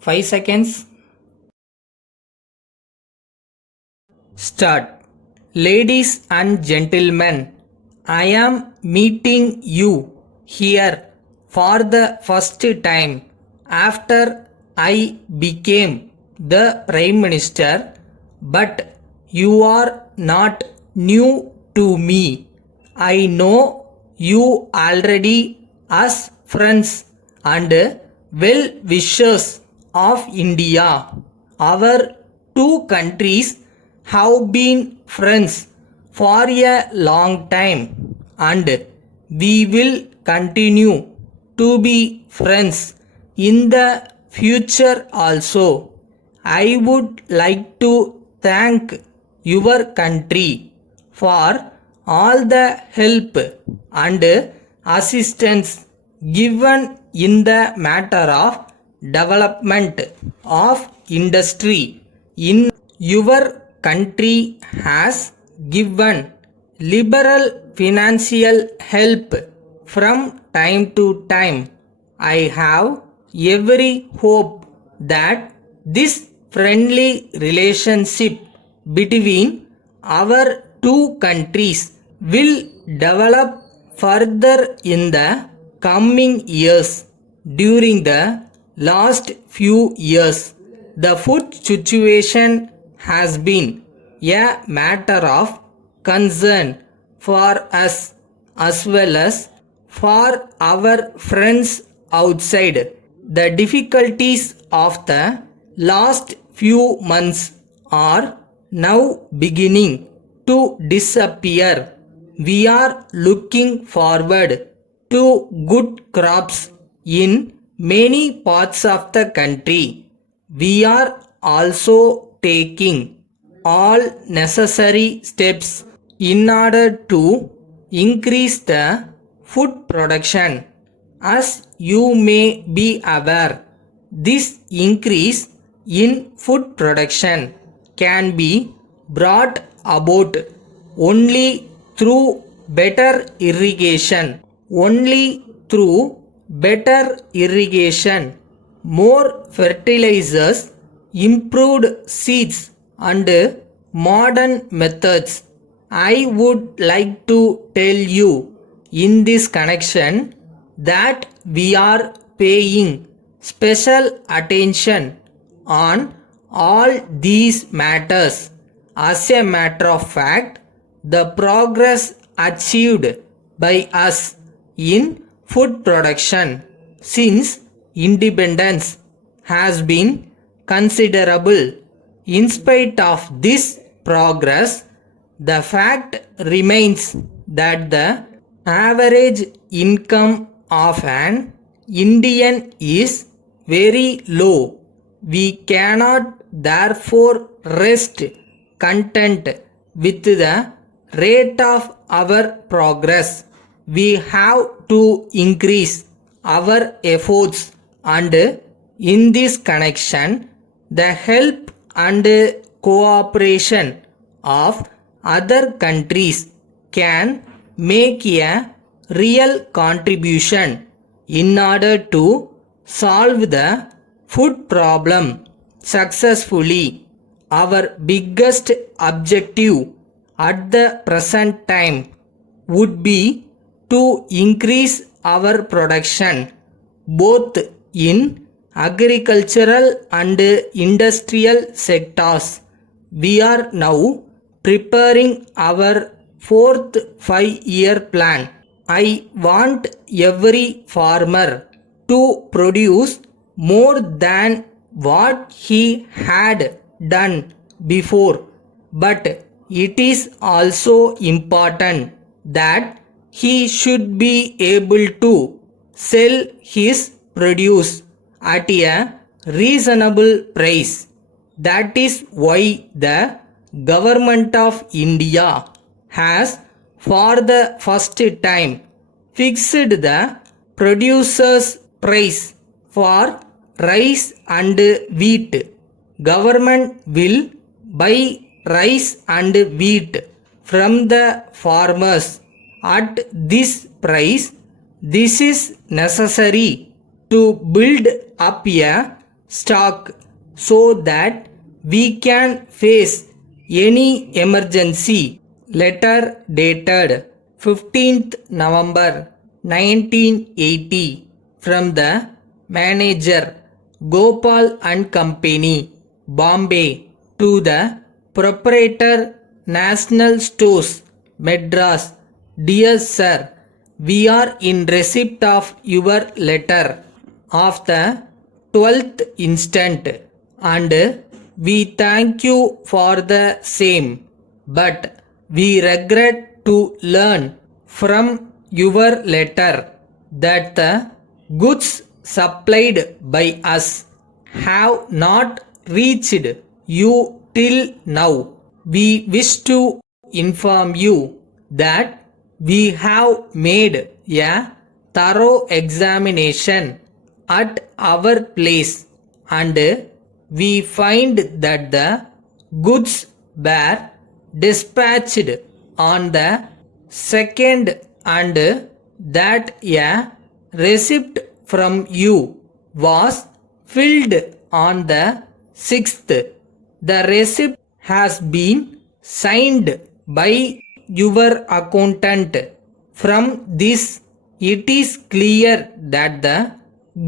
5 seconds. Start. Ladies and gentlemen, I am meeting you here for the first time after I became the Prime Minister, but you are not new to me. I know you already as friends and well wishers of India. Our two countries have been friends for a long time and we will continue to be friends in the future also. I would like to thank your country for all the help and assistance given in the matter of development of industry in your country has given liberal financial help from time to time. I have every hope that this friendly relationship between our two countries will develop further in the coming years. During the last few years, the food situation has been a matter of concern for us as well as for our friends outside. The difficulties of the last few months are now beginning to disappear. We are looking forward to good crops in many parts of the country. We are also taking all necessary steps in order to increase the food production. As you may be aware, this increase in food production can be brought about only through better irrigation. Only through better irrigation, more fertilizers, improved seeds and modern methods. I would like to tell you in this connection that we are paying special attention on all these matters. As a matter of fact, the progress achieved by us in food production since independence has been considerable. In spite of this progress, the fact remains that the average income of an Indian is very low. We cannot therefore rest content with the rate of our progress. We have to increase our efforts, and in this connection, the help and cooperation of other countries can make a real contribution in order to solve the food problem successfully. Our biggest objective at the present time would be to increase our production both in agricultural and industrial sectors. We are now preparing our fourth 5-year plan. I want every farmer to produce more than what he had done before, but it is also important that he should be able to sell his produce at a reasonable price. That is why the government of India has for the first time fixed the producer's price for rice and wheat. Government will buy rice and wheat from the farmers at this price. This is necessary to build up a stock so that we can face any emergency. Letter dated 15th November 1980 from the manager Gopal and Company, Bombay, to the proprietor National Stores, Madras. Dear Sir, we are in receipt of your letter of the 12th instant and we thank you for the same, but we regret to learn from your letter that the goods supplied by us have not reached you till now. We wish to inform you that we have made a thorough examination at our place and we find that the goods were dispatched on the 2nd and that a receipt from you was filled on the 6th. The receipt has been signed by your accountant. From this, it is clear that the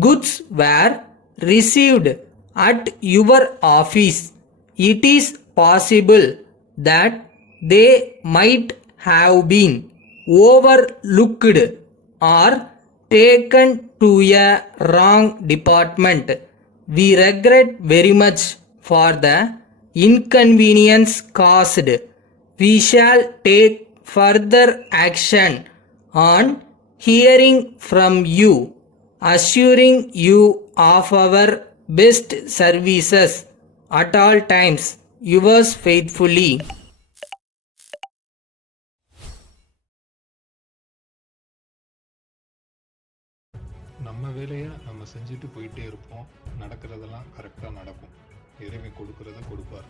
goods were received at your office. It is possible that they might have been overlooked or taken to a wrong department. We regret very much for the inconvenience caused. We shall take further action on hearing from you, assuring you of our best services at all times. Yours faithfully. நம்ம வேலையை நம்ம செஞ்சுட்டு போயிட்டே இருப்போம். நடக்கிறதெல்லாம் கரெக்டாக நடக்கும். இறைவன் கொடுக்கறத கொடுப்பார்.